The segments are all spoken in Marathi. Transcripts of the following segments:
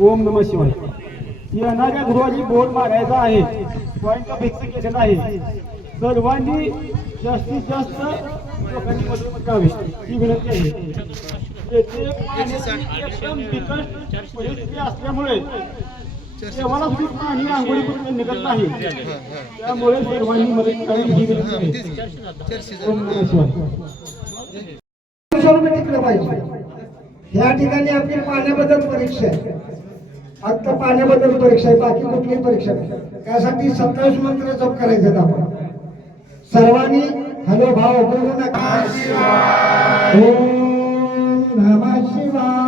ओम नम शिवाय. येणाऱ्या गुरुवारी बोर्ड मागायचा आहे. पॉइंट फिक्स केलेला आहे. सर्वांनी जास्तीत जास्त लोकांनी ही विनंती आहे. त्याचे एकदम बिकट परिस्थिती असल्यामुळे देवाला करून निघत नाही. त्यामुळे ही टिकलं पाहिजे? या ठिकाणी आपली पाण्याबद्दल परीक्षा आहे. फक्त पाण्याबद्दल परीक्षा आहे बाकी कुठलीही परीक्षा नाही. त्यासाठी सत्तावीस मंत्र जप करायचे आपण. सर्वांनी हॅलो भाव बोलू नका. ओम नमः शिवाय.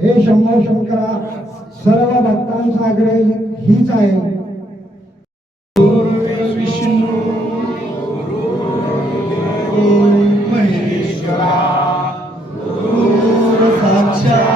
हे शंभो शंकरा सर्व भक्तांचा आग्रह हीच आहे. Vishnu Maheshwara साक्षा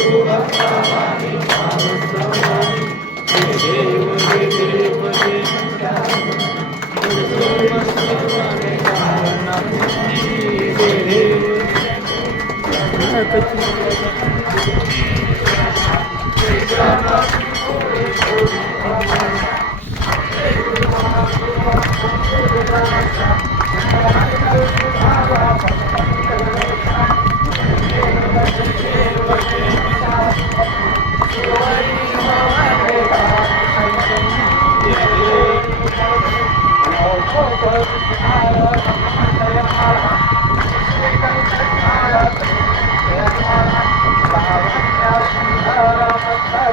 Tua palavra.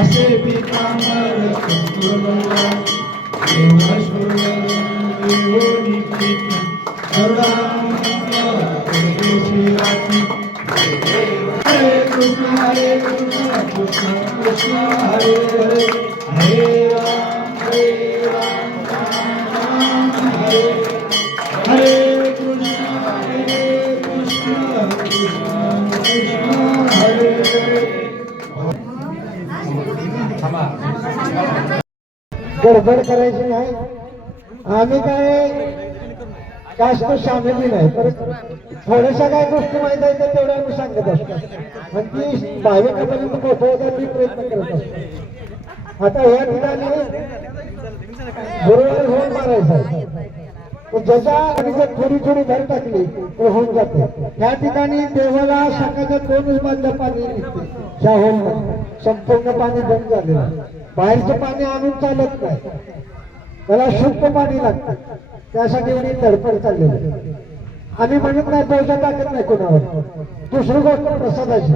Aşe bir kamara kutlamalar Yavaş buralarım bir iki Salamlar Eşi ati Hare Krishna Hare Krishna Krishna Krishna Hare Hare Hare Ram Hare Ram Ram Ram Hare Hare Krishna Hare Krishna Krishna गडबड करायची नाही. आम्ही काय कास्ट शामिल नाही. तर थोड्याशा काय गोष्टी माहीत आहे तर तेवढ्या आम्ही सांगत असतो. आणि ती भाविकापर्यंत पोहोचवण्याचा मी प्रयत्न करत असतो. आता या ठिकाणी गुरुवार होऊन मारायचा आहे. ज्याच्या आणि जर थोडी थोडी भर टाकली तर होऊन जाते. त्या ठिकाणी देवाला सकाळच्या दोनच बाजल्या पाणी निघते. ह्या होम संपूर्ण पाणी बंद झालेलं बाहेरचं पाणी आणून चालत नाही. त्याला शुद्ध पाणी लागतं. त्यासाठी एवढी धडपड चाललेली आम्ही म्हणत नाही पैसा टाकत नाही कोणावर. दुसरी गोष्ट प्रसादाची.